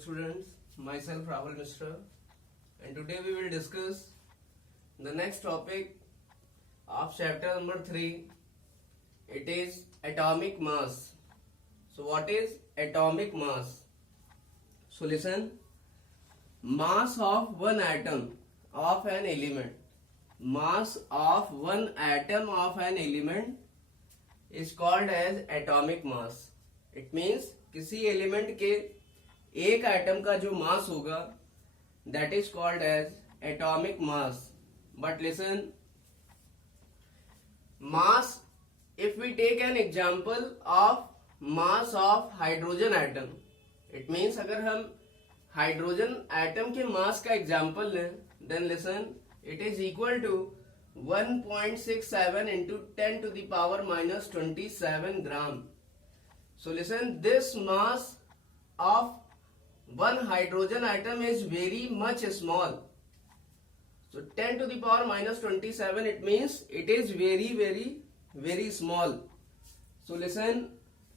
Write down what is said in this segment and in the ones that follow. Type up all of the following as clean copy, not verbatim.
students, myself Rahul Mishra, and today we will discuss the next topic of chapter number 3. It is atomic mass. So what is atomic mass? So listen, mass of one atom of an element. Mass of one atom of an element is called as atomic mass. It means किसी element के एक atom का जो मास होगा that is called as atomic mass. But listen, mass, if we take an example of mass of hydrogen atom, it means अगर हम hydrogen atom के मास का एग्जाम्पल लें, then listen, it is equal to 1.67 into 10 to the power minus 27 gram. So listen, this mass of one hydrogen atom is very much small. So 10 to the power minus 27, it means it is very small. So listen,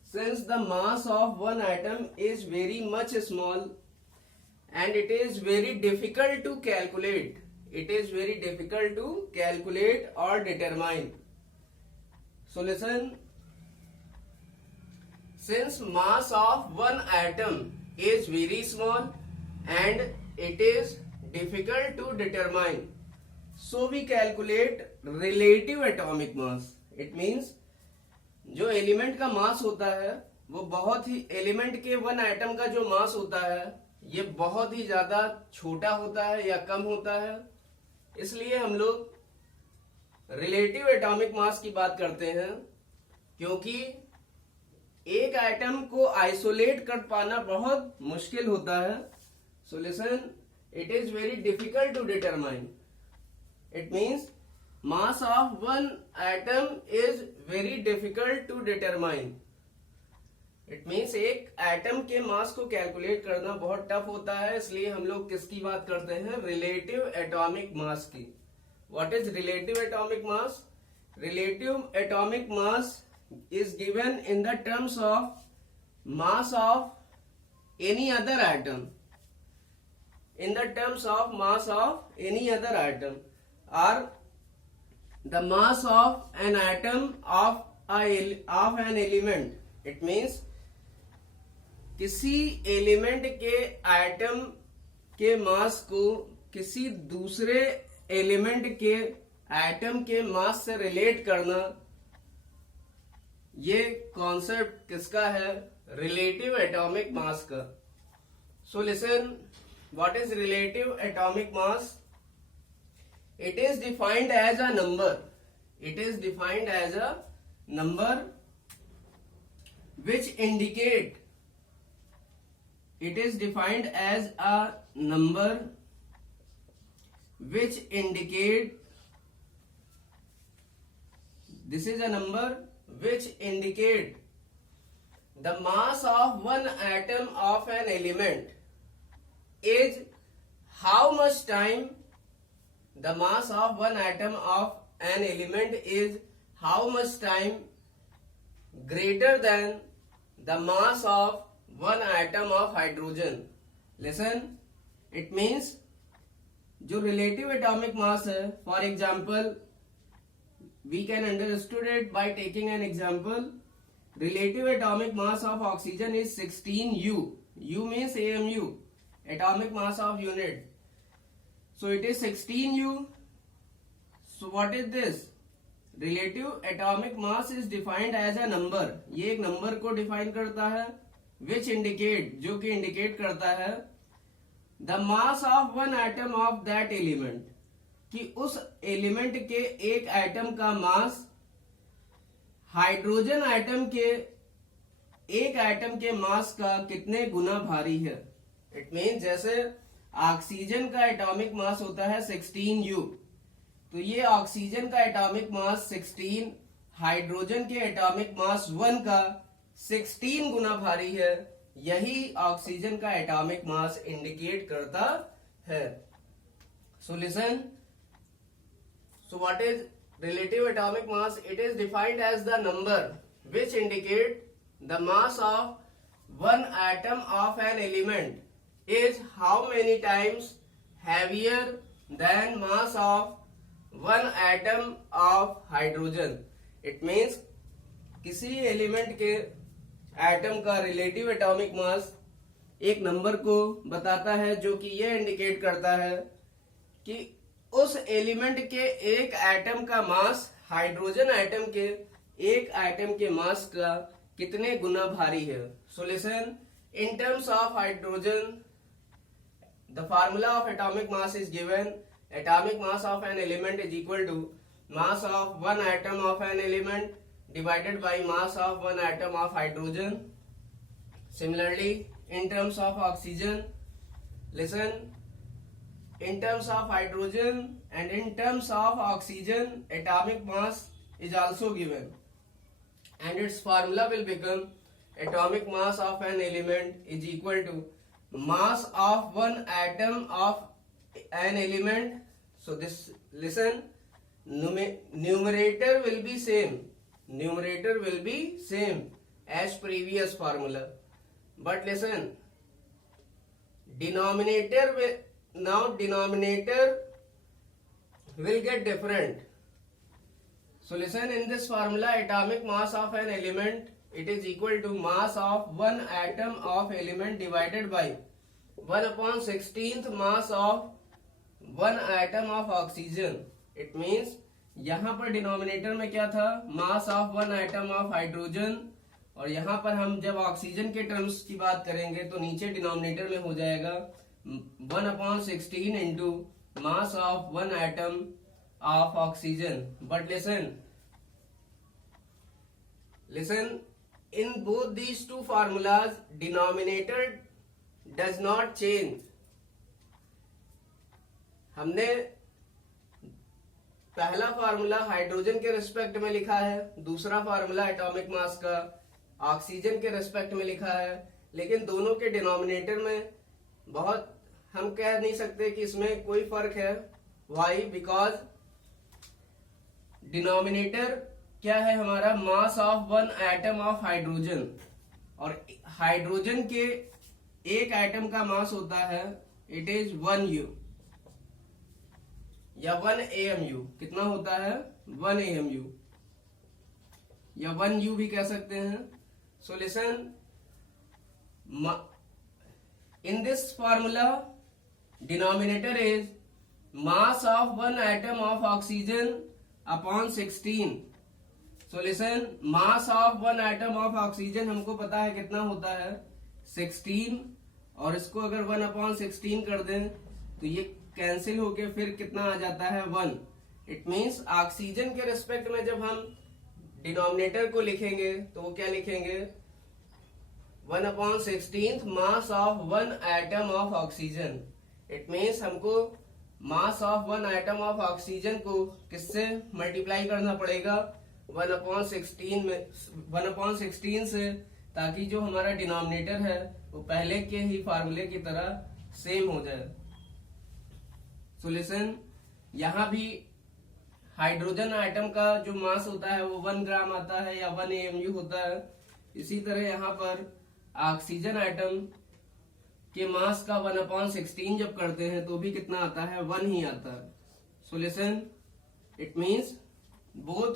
since the mass of one atom is very much small and it is very difficult to calculate, or determine. So listen, since mass of one atom is very small and it is difficult to determine, so we calculate relative atomic mass. It means जो element का मास होता है वो बहुत ही, element के one atom का जो मास होता है ये बहुत ही ज्यादा छोटा होता है या कम होता है, इसलिए हम लोग रिलेटिव एटॉमिक मास की बात करते हैं, क्योंकि एक एटम को आइसोलेट कर पाना बहुत मुश्किल होता है. So listen, it is very difficult to determine. It means mass of one atom is very difficult to determine. It means एक एटम के मास को कैलकुलेट करना बहुत टफ होता है, इसलिए हम लोग किसकी बात करते हैं? रिलेटिव एटॉमिक मास की. What is relative atomic mass? Relative atomic mass is given in the terms of mass of any other atom. In the terms of mass of any other atom, or the mass of an atom of an element. It means किसी element के atom के mass को किसी दूसरे element के atom के मास से relate करना, ये कॉन्सेप्ट किसका है? रिलेटिव एटॉमिक मास का. So listen, what is relative atomic mass? It is defined as a number. It is defined as a number which indicate, it is defined as a number which indicate, this is a number which indicate the mass of one atom of an element is how much time, the mass of one atom of an element is how much time greater than the mass of one atom of hydrogen. Listen, it means जो relative atomic mass है, for example, we can understood it by taking an example. Relative atomic mass of oxygen is 16 U. U means AMU, atomic mass of unit. So it is 16 U. So what is this? Relative atomic mass is defined as a number. ये एक number को define करता है, which indicate, जो कि indicate करता है the mass of one atom of that element, कि उस एलिमेंट के एक एटम का मास हाइड्रोजन एटम के एक एटम के मास का कितने गुना भारी है. इट मीन जैसे ऑक्सीजन का एटॉमिक मास होता है 16U, तो ये ऑक्सीजन का एटॉमिक मास 16 हाइड्रोजन के एटॉमिक मास 1 का 16 गुना भारी है. यही ऑक्सीजन का एटॉमिक मास इंडिकेट करता है. So listen, so what is relative atomic mass? It is defined as the number which indicate the mass of one atom of an element is how many times heavier than mass of one atom of hydrogen. It means किसी element के atom का relative atomic मास एक number को बताता है जो कि यह इंडिकेट करता है कि उस एलिमेंट के एक एटम का मास हाइड्रोजन एटम के एक एटम के मास का कितने गुना भारी है. So listen, in terms of hydrogen the formula of atomic mass is given. Atomic mass of an element is equal to mass of one atom of an element divided by mass of one atom of hydrogen. Similarly, in terms of oxygen, listen, in terms of hydrogen and in terms of oxygen, atomic mass is also given, and its formula will become atomic mass of an element is equal to mass of one atom of an element. So this, listen, numerator will be same. Numerator will be same as previous formula, but listen, denominator will get different. So listen, in this formula atomic mass of an element, it is equal to mass of one atom of element divided by 1/16th mass of one atom of oxygen. It means यहां पर denominator में क्या था, मास of one atom of hydrogen, और यहां पर हम जब ऑक्सीजन के टर्म्स की बात करेंगे तो नीचे डिनोमिनेटर में हो जाएगा 1/16 into mass of one atom of oxygen. But listen, in both these two formulas denominator does not change. हमने पहला फार्मूला हाइड्रोजन के रिस्पेक्ट में लिखा है, दूसरा फार्मूला एटॉमिक मास का ऑक्सीजन के रिस्पेक्ट में लिखा है, लेकिन दोनों के डिनोमिनेटर में बहुत हम कह नहीं सकते कि इसमें कोई फर्क है. वाई? बिकॉज डिनोमिनेटर क्या है हमारा, मास of one atom of hydrogen, और हाइड्रोजन के एक एटम का मास होता है इट इज 1U या 1 AMU. कितना होता है? 1 AMU या 1U भी कह सकते हैं. सो listen, in this formula denominator is mass of one atom of oxygen upon 16. So listen, mass of one atom of oxygen हमको पता है कितना होता है 16, और इसको अगर 1/16 कर दें तो ये कैंसिल होके फिर कितना आ जाता है 1. इट मीन्स ऑक्सीजन के रिस्पेक्ट में जब हम डिनोमिनेटर को लिखेंगे तो वो क्या लिखेंगे, 1/16 mass of one atom of oxygen. It means हमको mass of one atom of oxygen को किससे मल्टीप्लाई करना पड़ेगा, 1/16 में, 1/16 से, ताकि जो हमारा डिनोमिनेटर है वो पहले के ही फार्मूले की तरह सेम हो जाए. सो लिसन, यहां भी हाइड्रोजन आइटम का जो मास होता है वो 1 ग्राम आता है या 1 AMU होता है. इसी तरह यहाँ पर ऑक्सीजन आइटम के मास का 1/16 जब करते हैं तो भी कितना आता है, 1 ही आता है. So listen, it means both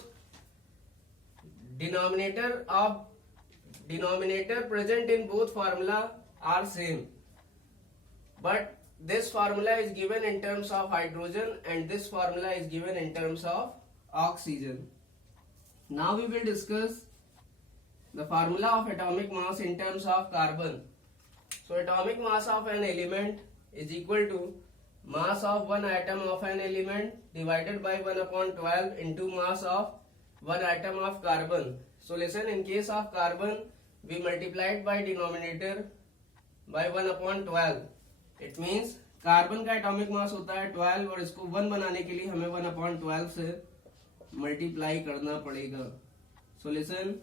denominator present in both formula are same, but this formula is given in terms of hydrogen and this formula is given in terms of oxygen. Now we will discuss the formula of atomic mass in terms of carbon. So atomic mass of an element is equal to mass of one atom of an element divided by 1/12 into mass of one atom of carbon. So listen, in case of carbon we multiplied by denominator by 1/12. It means carbon का atomic mass होता है 12 और इसको 1 बनाने के लिए हमें 1/12 से मल्टीप्लाई करना पड़ेगा. सो लिसन,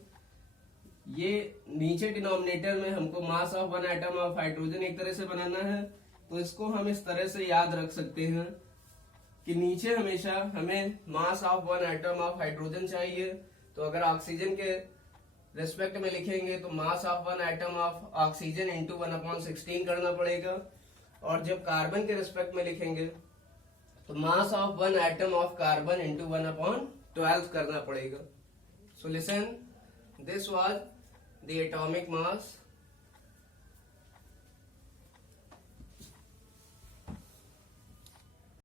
ये नीचे डिनोमिनेटर में हमको mass of one atom of hydrogen एक तरह से बनाना है, तो इसको हम इस तरह से याद रख सकते हैं कि नीचे हमेशा हमें मास of one atom of hydrogen चाहिए, तो अगर ऑक्सीजन के रिस्पेक्ट में लिखेंगे तो मास of one atom of oxygen into 1/16 करना पड़ेगा. और जब कार्बन के रिस्पेक्ट में लिखेंगे तो मास of one atom of carbon into 1/12 करना पड़ेगा. So listen, this was the atomic mass